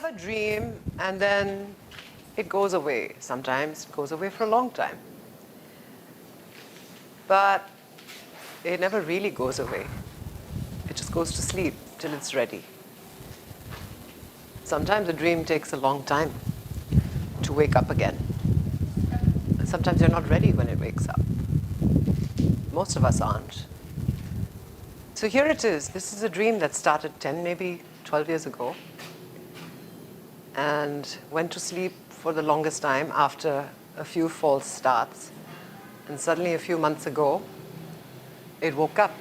have a dream and then it goes away. Sometimes it goes away for a long time. But it never really goes away. It just goes to sleep till it's ready. Sometimes a dream takes a long time to wake up again. And sometimes you're not ready when it wakes up. Most of us aren't. So here it is. This is a dream that started 10, maybe 12 years ago, and went to sleep for the longest time after a few false starts. And suddenly, a few months ago, it woke up.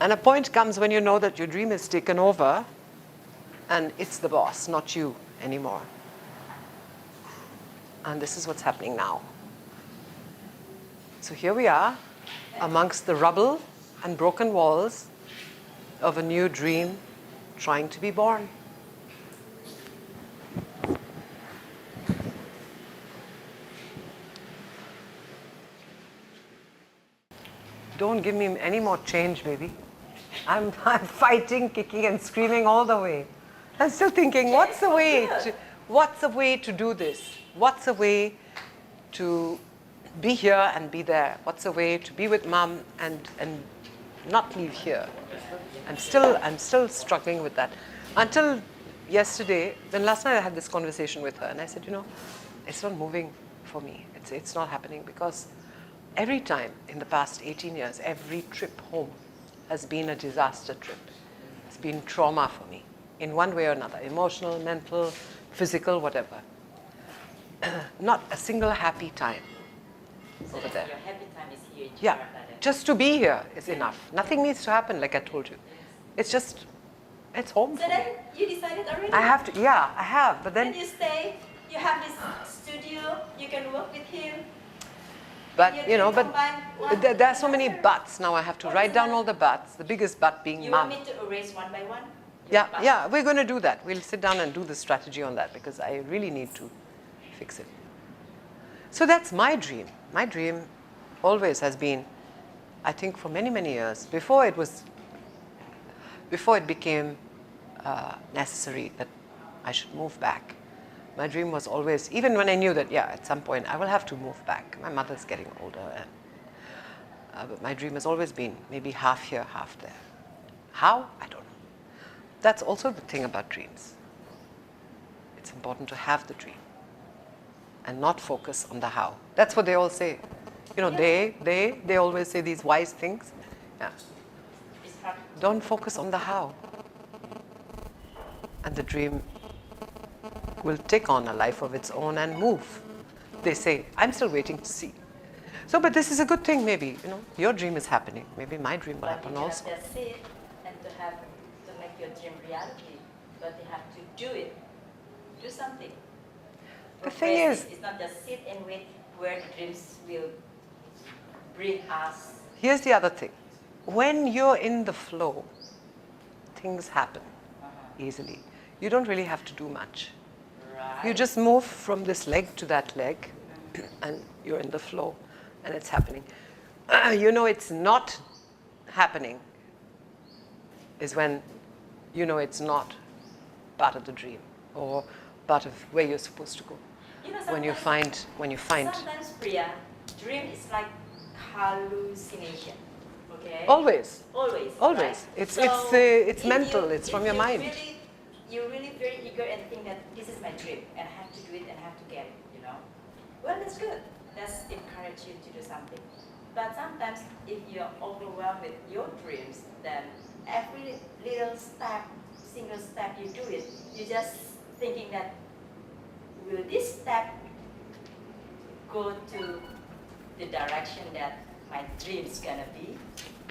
And a point comes when you know that your dream is taken over and it's the boss, not you anymore. And this is what's happening now. So here we are, amongst the rubble and broken walls of a new dream trying to be born. Don't give me any more change, baby. I'm fighting, kicking and screaming all the way. I'm still thinking, what's the way to do this? What's the way to be here and be there? What's the way to be with mom and not leave here? I'm still struggling with that. Until yesterday, then last night I had this conversation with her and I said, it's not moving for me. It's not happening because every time in the past 18 years, every trip home has been a disaster trip. It's been trauma for me in one way or another, emotional, mental, physical, whatever. Not a single happy time over there. Your happy time is here in Yeah, Jakarta. just to be here is enough. Nothing needs to happen, like I told you. It's home So for then me. you decided already? I have to, yeah, I have, but then... Then you stay, you have this studio, you can work with him. But, combine there are so many buts. Now I have to write down all the buts, the biggest but being You mom. want me to erase one by one? Yeah, we're going to do that. We'll sit down and do the strategy on that because I really need to fix it. So that's my dream. My dream always has been, I think for many, many years, before it became necessary that I should move back. My dream was always, even when I knew that, at some point I will have to move back. My mother's getting older, but my dream has always been maybe half here, half there. How? I don't know. That's also the thing about dreams. It's important to have the dream and not focus on the how. That's what they all say. They always say these wise things. Yeah. Don't focus on the how. And the dream will take on a life of its own and move. They say, I'm still waiting to see. So, but this is a good thing maybe, your dream is happening. Maybe my dream will happen also. But you have to see it and to make your dream reality, but you have to do it. Do something. The thing is, it's not just sit and wait where the dreams will bring us. Here's the other thing. When you're in the flow, things happen easily. You don't really have to do much. Right. You just move from this leg to that leg, and you're in the flow, and it's happening. It's not happening is when it's not part of the dream or part of where you're supposed to go. When you find. Sometimes, Priya, dream is like hallucination. Okay. Always. Right? It's mental. It's from your mind. You're really very eager and think that this is my dream and I have to do it and I have to get it. Well, that's good. That's encourage you to do something. But sometimes, if you're overwhelmed with your dreams, then every little step, single step you do it, you're just thinking that, will this step go to the direction that my dream is gonna be?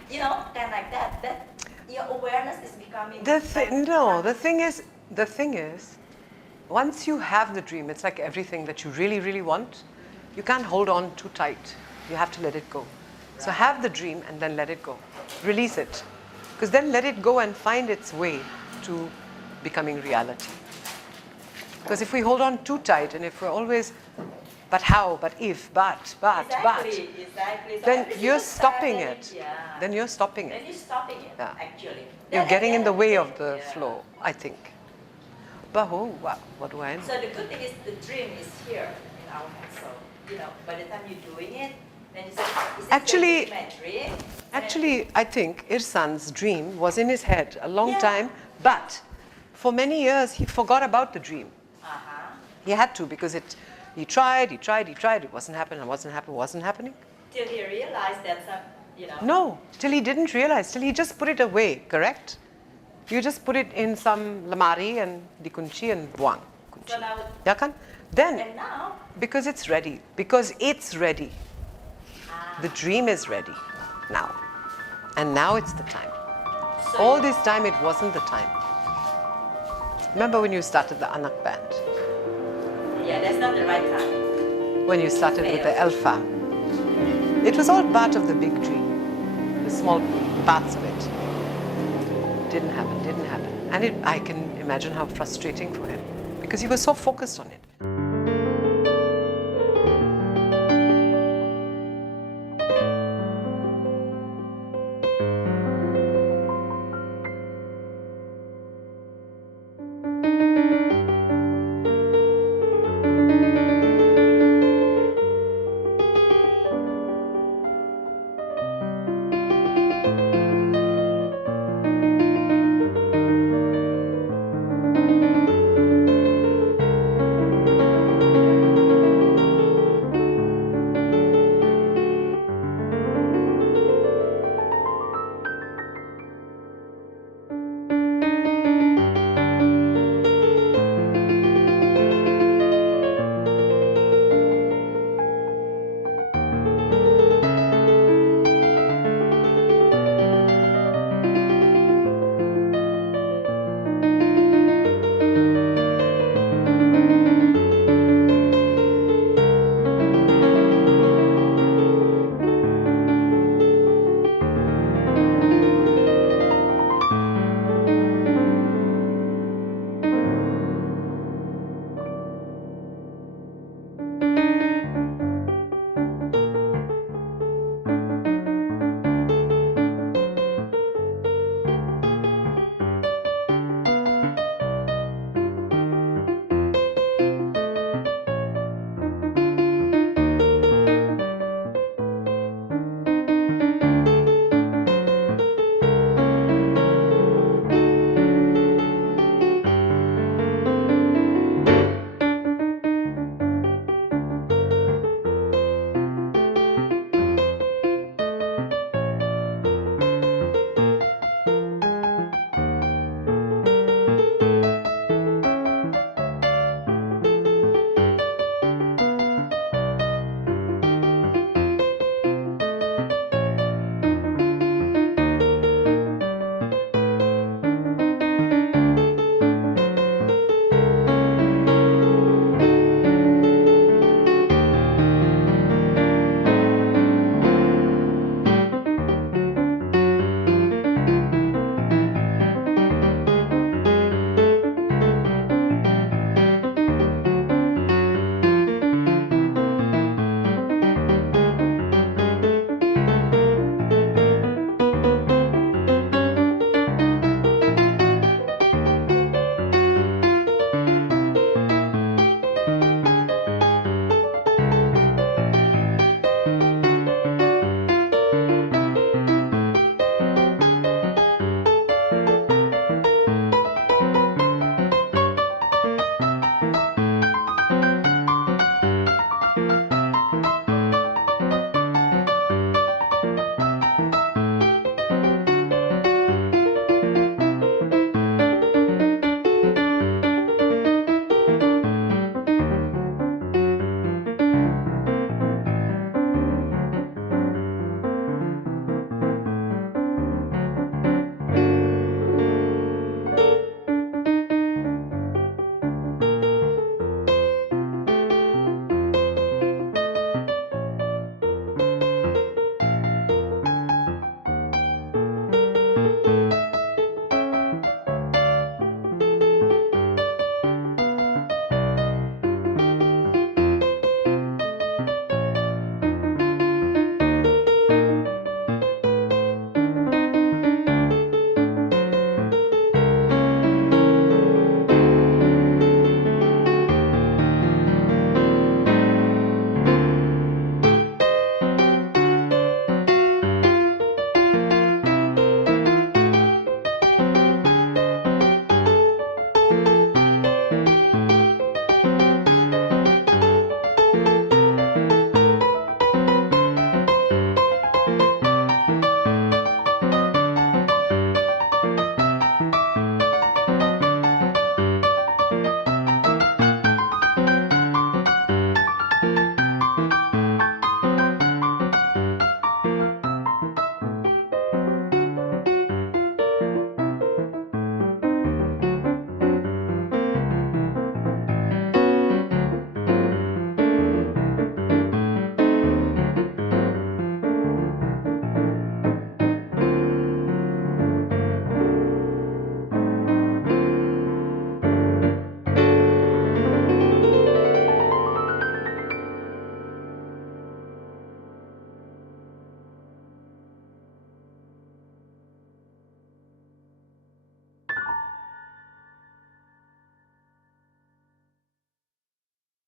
Kind of like that. That your awareness is becoming. The thing is, once you have the dream, it's like everything that you really, really want. You can't hold on too tight. You have to let it go. Right. So have the dream and then let it go. Release it. Because then let it go and find its way to becoming reality. Because if we hold on too tight and if we're always, but how, but if, Exactly. then you're stopping it. Yeah. Then you're stopping it. Then you're stopping it, Yeah. actually. You're getting in the way of the flow, I think. Bahu, what do I know? So the good thing is the dream is here in our hands. So, by the time you're doing it, then you say, is this Actually- going to be my dream? Actually, I think Irsan's dream was in his head a long Yeah. time, but for many years he forgot about the dream. Uh-huh. He had to because he tried, it wasn't happening. Till he realized that No, till he didn't realize, till he just put it away, correct? You just put it in some lamari and dikunchi and buang. So now, Ya kan? Then, and now, because it's ready. The dream is ready now. And now it's the time. so All this time it wasn't the time. Remember when you started the Anak band? yeah, that's not the right time. When you started with the Alpha? It was all part of the big dream. The small parts of it. Didn't happen. And I can imagine how frustrating for him. Because he was so focused on it.